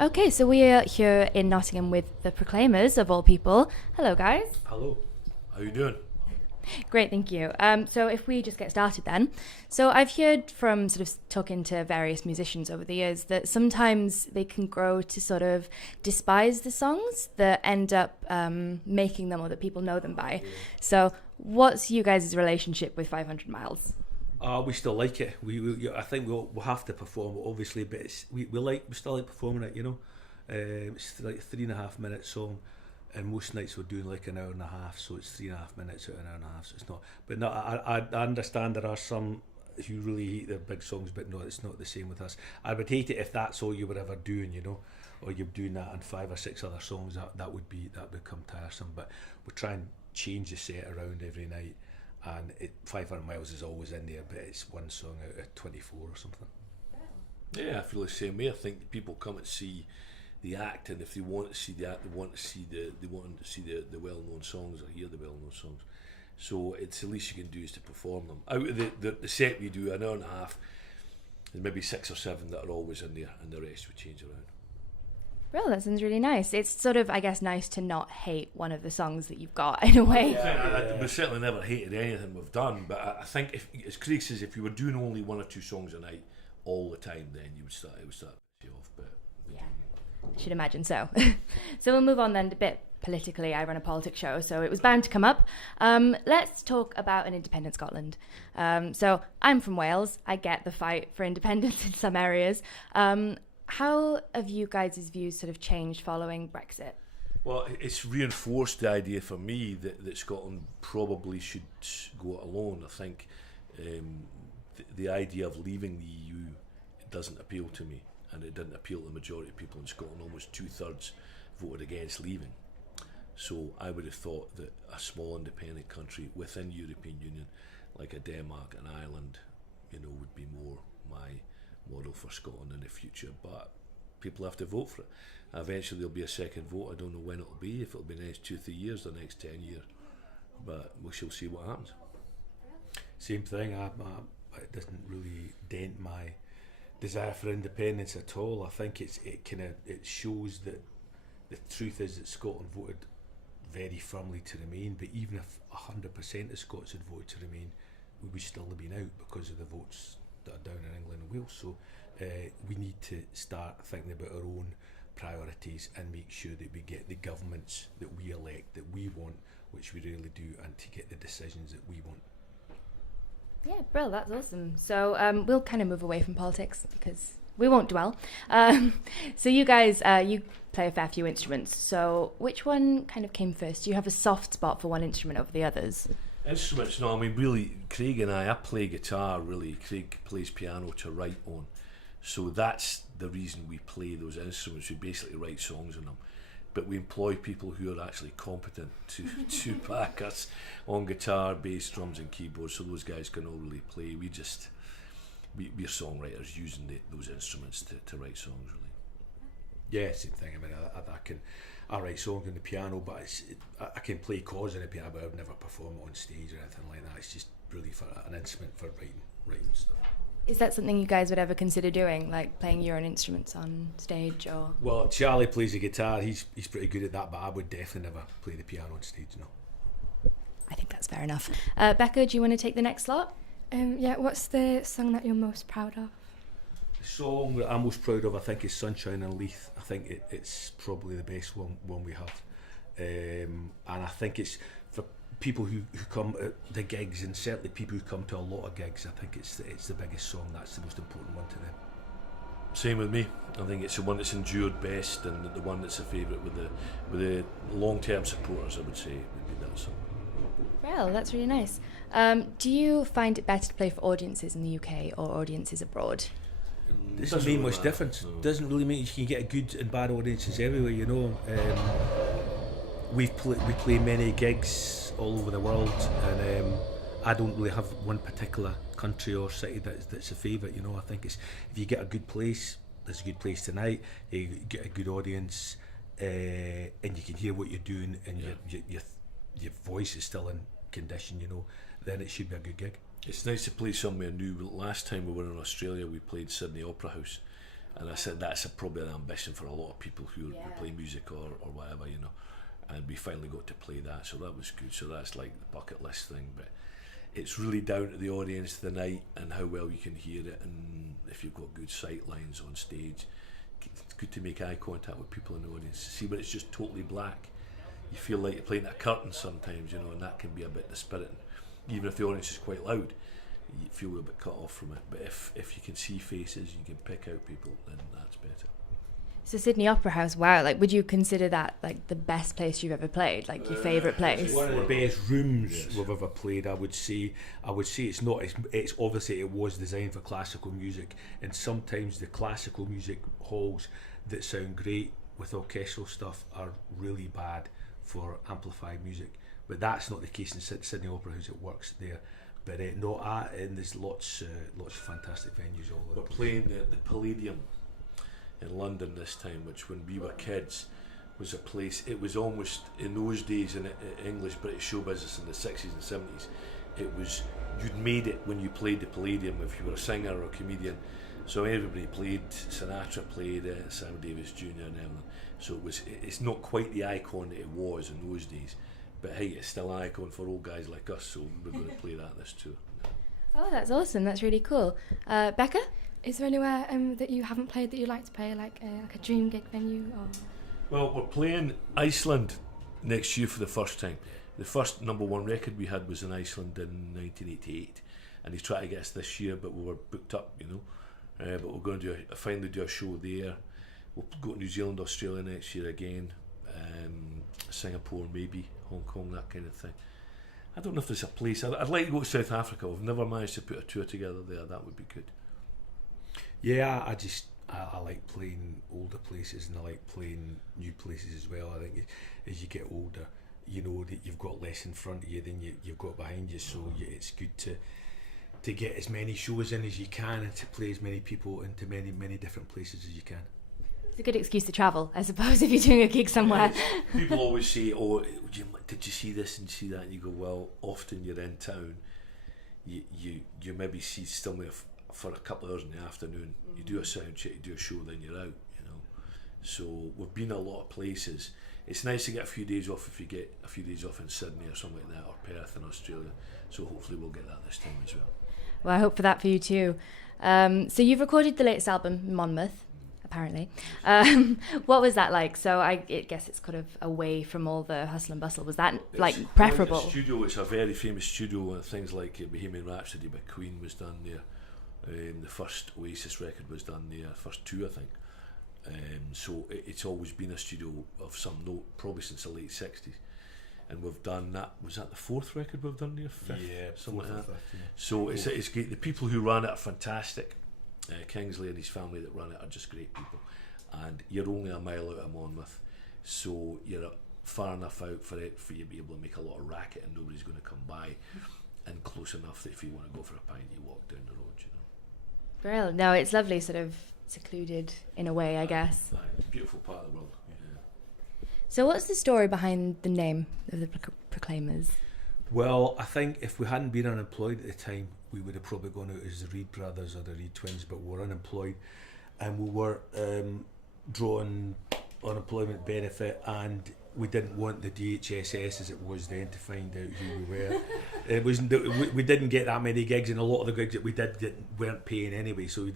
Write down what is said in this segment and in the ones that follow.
Okay, so we are here in Nottingham with the Proclaimers, of all people. Hello, guys. Hello. How you doing? Great, thank you. So if we just get started then. So I've heard from sort of talking to various musicians over the years that sometimes they can grow to sort of despise the songs that end up making them or that people know them by. So what's you guys' relationship with 500 Miles? We still like it. I think we'll have to perform it, obviously, but we still like performing it. It's like a 3.5 minute song, and most nights we're doing like an hour and a half, so it's 3.5 minutes out of an hour and a half. So it's not. But no, I understand there are some who really hate their big songs, but no, it's not the same with us. I would hate it if that's all you were ever doing, or you're doing that and 5 or 6 other songs. That would become tiresome. But we try and change the set around every night. And 500 Miles is always in there, but it's one song out of 24 or something. Yeah, I feel the same way. I think people come and see the act, and if they want to see the act, they want to see the well-known songs or hear the well-known songs. So it's the least you can do is to perform them. Out of the set we do, an hour and a half, there's maybe 6 or 7 that are always in there, and the rest we change around. Well, that sounds really nice. It's sort of, I guess, nice to not hate one of the songs that you've got in a way. We've certainly never hated anything we've done, but I think, if, as Craig says, if you were doing only 1 or 2 songs a night all the time, then it would start to piss you off. But yeah, I should imagine so. So we'll move on then a bit politically. I run a politics show, so it was bound to come up. Let's talk about an independent Scotland. So I'm from Wales. I get the fight for independence in some areas. How have you guys' views sort of changed following Brexit? Well, it's reinforced the idea for me that Scotland probably should go it alone. I think the idea of leaving the EU doesn't appeal to me, and it didn't appeal to the majority of people in Scotland. Almost 2/3 voted against leaving. So I would have thought that a small independent country within European Union, like a Denmark and Ireland, would be more my model for Scotland in the future. But people have to vote for it. Eventually there'll be a second vote. I don't know when it'll be, if it'll be the next 2-3 years, the next 10 years, but we shall see what happens. Same thing. It doesn't really dent my desire for independence at all. I think it shows that the truth is that Scotland voted very firmly to remain, but even if 100% of Scots had voted to remain, we would still have been out because of the votes that are down in England and Wales. So we need to start thinking about our own priorities and make sure that we get the governments that we elect, that we want, which we really do, and to get the decisions that we want. Yeah, Brill, that's awesome. So we'll kind of move away from politics because we won't dwell. So you guys, you play a fair few instruments. So which one kind of came first? Do you have a soft spot for one instrument over the others? Instruments, no, I mean, really, Craig and I play guitar, really. Craig plays piano to write on. So that's the reason we play those instruments. We basically write songs on them. But we employ people who are actually competent to back us on guitar, bass, drums and keyboards, so those guys can all really play. We're songwriters using those instruments to write songs, really. Yeah, same thing. I mean, I write songs on the piano, but I can play chords on the piano, but I would never perform it on stage or anything like that. It's just really for an instrument for writing stuff. Is that something you guys would ever consider doing, like playing your own instruments on stage? Or Well, Charlie plays the guitar. He's pretty good at that, but I would definitely never play the piano on stage. No. I think that's fair enough. Becca, do you want to take the next slot? Yeah. What's the song that you're most proud of? The song that I'm most proud of, I think, is Sunshine and Leith. I think it's probably the best one we have, and I think it's for people who come at the gigs, and certainly people who come to a lot of gigs. I think it's the biggest song. That's the most important one to them. Same with me. I think it's the one that's endured best, and the one that's a favourite with the long-term supporters, I would say, would be that song. Well, that's really nice. Do you find it better to play for audiences in the UK or audiences abroad? Doesn't mean much difference. Doesn't really mean you can get a good and bad audiences everywhere. We play many gigs all over the world, and I don't really have one particular country or city that's a favourite. I think it's if you get a good place, there's a good place tonight. You get a good audience, and you can hear what you're doing, and your voice is still in condition. Then it should be a good gig. It's nice to play somewhere new. Last time we were in Australia, we played Sydney Opera House, And I said that's probably an ambition for a lot of people who play music or whatever, you know. And we finally got to play that, so that was good. So that's like the bucket list thing, but it's really down to the audience the night and how well you can hear it, and if you've got good sight lines on stage. It's good to make eye contact with people in the audience. See, when it's just totally black, you feel like you're playing at a curtain sometimes, you know, and that can be a bit dispiriting. Even if the audience is quite loud, you feel a bit cut off from it. But if you can see faces, you can pick out people, then that's better. So Sydney Opera House, wow, like would you consider that like the best place you've ever played, like your favourite place? One of the best rooms we've ever played, I would say it's not, it's obviously it was designed for classical music, and sometimes the classical music halls that sound great with orchestral stuff are really bad for amplified music, but that's not the case in Sydney Opera House. It works there, but and there's lots of fantastic venues all over. We're playing the Palladium in London this time, which when we were kids was a place, it was almost in those days in English British show business in the 60s and 70s, it was, you'd made it when you played the Palladium if you were a singer or a comedian. So everybody played, Sinatra played, Sam Davis Jr. and everything. So it's not quite the icon that it was in those days, but hey, it's still an icon for old guys like us, so we're going to play that this tour. Oh, that's awesome, that's really cool. Becca? Is there anywhere that you haven't played that you'd like to play, like a dream gig venue? Or? Well, we're playing Iceland next year for the first time. The first #1 record we had was in Iceland in 1988, and he's trying to get us this year, but we were booked up, you know. But we're going to finally do a show there. We'll go to New Zealand, Australia next year again, Singapore maybe, Hong Kong, that kind of thing. I don't know if there's a place. I'd like to go to South Africa. We've never managed to put a tour together there. That would be good. Yeah, I like playing older places, and I like playing new places as well. I think as you get older, you know that you've got less in front of you than you've got behind you, so it's good to get as many shows in as you can and to play as many people into many different places as you can. It's a good excuse to travel, I suppose, if you're doing a gig somewhere. People always say, oh, did you see this and see that? And you go, well, often you're in town, you maybe see somewhere for a couple of hours in the afternoon, you do a sound check, you do a show, then you're out, you know. So we've been a lot of places. It's nice to get a few days off if you get a few days off in Sydney or something like that, or Perth in Australia. So hopefully we'll get that this time as well. Well, I hope for that for you too. So you've recorded the latest album, Monmouth, apparently. What was that like? So I guess it's kind of away from all the hustle and bustle. Was that preferable? Like a studio, it's a very famous studio, and things like Bohemian Rhapsody by Queen was done there. The first Oasis record was done there, first two I think. So it's always been a studio of some note, probably since the late 60s. And we've done that, was that the fourth record we've done there? Fifth? Yeah, something like that. Fifth, yeah. So it's great. The people who run it are fantastic. Kingsley and his family that run it are just great people. And you're only a mile out of Monmouth, so you're far enough out for you to be able to make a lot of racket and nobody's going to come by, and close enough that if you want to go for a pint, you walk down the road, you know. Brilliant. No, it's lovely, sort of secluded in a way, I guess. Beautiful part of the world. Yeah. So what's the story behind the name of the Proclaimers? Well, I think if we hadn't been unemployed at the time, we would have probably gone out as the Reed brothers or the Reed twins, but we were unemployed, and we were drawing unemployment benefit, and we didn't want the DHSS as it was then to find out who we were. We didn't get that many gigs, and a lot of the gigs that we did weren't paying anyway, so we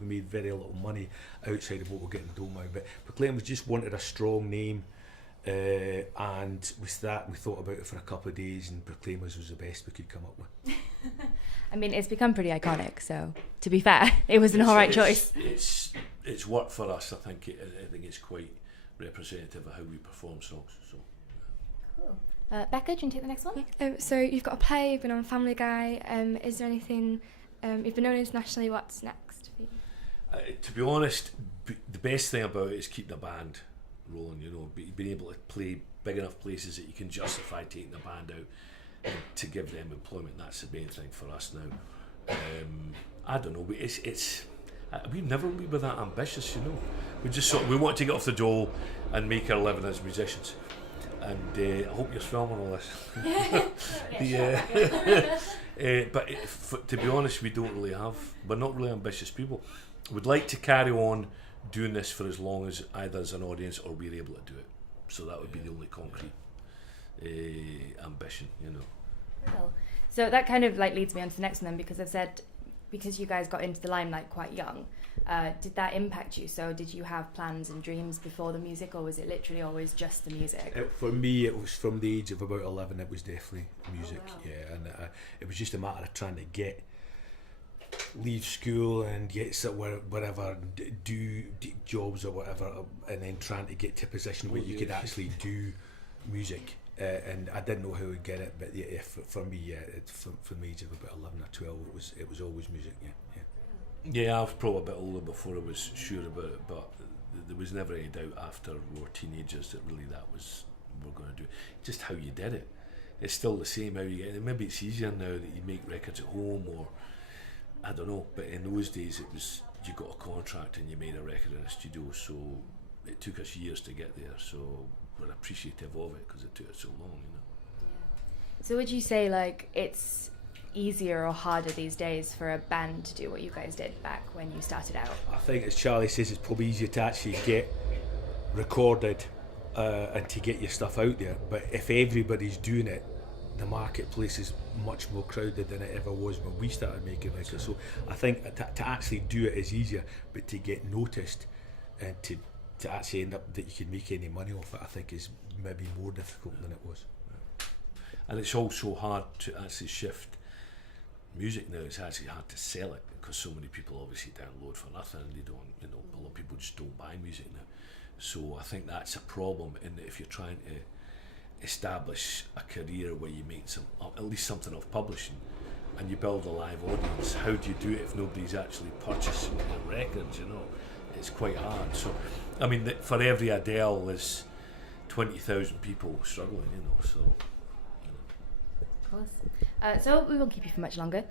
made very little money outside of what we're getting done by. But Proclaimers just wanted a strong name, and with that we thought about it for a couple of days, and Proclaimers was the best we could come up with. I mean, it's become pretty iconic, so to be fair, it was an alright choice. It's worked for us. I think it's quite representative of how we perform songs. So. Cool. Becca, do you want to take the next one? So you've got a play, you've been on Family Guy. Is there anything, you've been known internationally, what's next for you? To be honest, the best thing about it is keeping the band rolling, you know, being able to play big enough places that you can justify taking the band out and to give them employment. That's the main thing for us now. I don't know, we've never really been that ambitious, you know. We want to get off the dole and make our living as musicians. And I hope you're filming all this. But to be honest, we're not really ambitious people. would like to carry on doing this for as long as either as an audience or we're able to do it. So that would be the only concrete ambition, you know. Cool. So that kind of like leads me on to the next one then, because I've said, because you guys got into the limelight quite young, did that impact you? So did you have plans and dreams before the music, or was it literally always just the music? For me, it was from the age of about 11. It was definitely music. Oh, wow. Yeah, and it was just a matter of trying to leave school and get wherever, do jobs or whatever, and then trying to get to a position where you could actually do music. And I didn't know how to get it, but yeah, for me, yeah, from the age of about 11 or 12, it was always music. Yeah. Yeah, I was probably a bit older before I was sure about it, but there was never any doubt after we were teenagers that really that was what we're going to do. Just how you did it. It's still the same how you get it. Maybe it's easier now that you make records at home, or I don't know, but in those days it was, you got a contract and you made a record in a studio, so it took us years to get there, so we're appreciative of it because it took us so long, you know. So would you say like it's easier or harder these days for a band to do what you guys did back when you started out? I think, as Charlie says, it's probably easier to actually get recorded and to get your stuff out there, but if everybody's doing it, the marketplace is much more crowded than it ever was when we started making records. So I think to actually do it is easier, but to get noticed and to actually end up that you can make any money off it, I think is maybe more difficult than it was. And it's also hard to actually shift music now. It's actually hard to sell it because so many people obviously download for nothing, and they don't, you know, a lot of people just don't buy music now. So I think that's a problem, in that if you're trying to establish a career where you make at least something off publishing and you build a live audience, how do you do it if nobody's actually purchasing your records, you know? It's quite hard. So I mean, for every Adele there's 20,000 people struggling, you know, so Of course. So we won't keep you for much longer.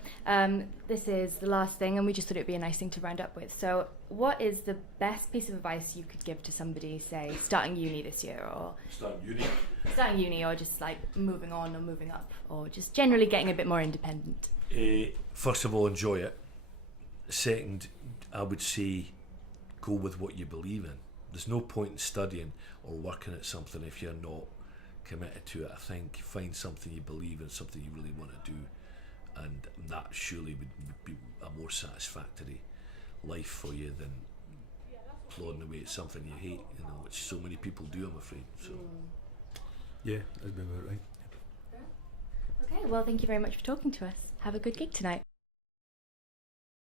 This is the last thing, and we just thought it'd be a nice thing to round up with. So what is the best piece of advice you could give to somebody, say, starting uni this year, or starting uni, or just like moving on or moving up, or just generally getting a bit more independent? First of all, enjoy it. Second, I would say go with what you believe in. There's no point in studying or working at something if you're not committed to it. I think find something you believe in, something you really want to do, and that surely would be a more satisfactory life for you than plodding away at something you hate, you know, which so many people do, I'm afraid. So Yeah, that's about right. Okay, well, thank you very much for talking to us. Have a good gig tonight.